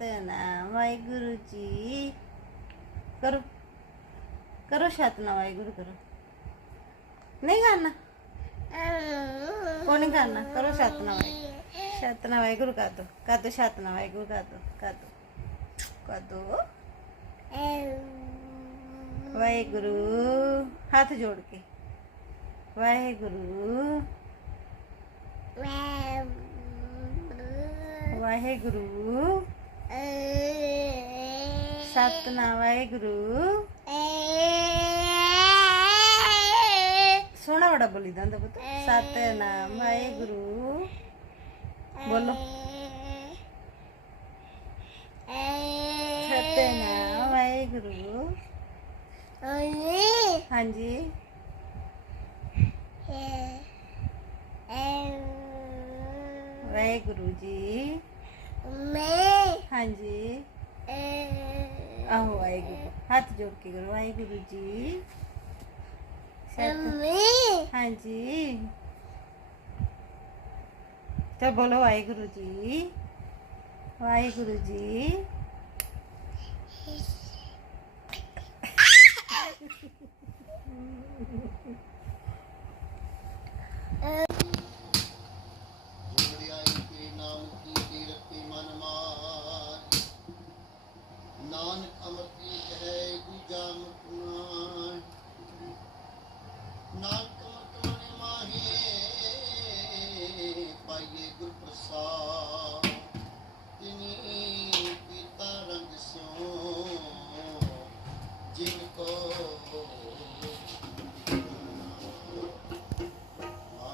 सतनाम वाहेगुरु जी करो करो सतनाम वाहेगुरु करो नहीं करना कौन गाना करो सतना सतना वाहेगुरु का दो का दो सतना वाहेगुरु का दो का दो का दो वाहेगुरु हाथ जोड़ के वाहेगुरु वाहेगुरु ਸਤਨਾਮ ਵਾਹਿਗੁਰੂ ਸੋਣਾ ਬੜਾ ਬੋਲੀ ਦੰਦ ਪੁੱਤ ਸਤਨਾਮ ਵਾਹਿਗੁਰੂ ਬੋਲੋ ਸਤਨਾਮ ਵਾਹਿਗੁਰੂ ਹਾਂਜੀ ਵਾਹਿਗੁਰੂ ਜੀ मैं हाँ जी जी मैं हाँ जी तो बोलो वाहेगुरु जी ਨਾਨਕ ਮਾਹੀ ਪਾਈਏ ਗੁਰ ਪ੍ਰਸਾਦ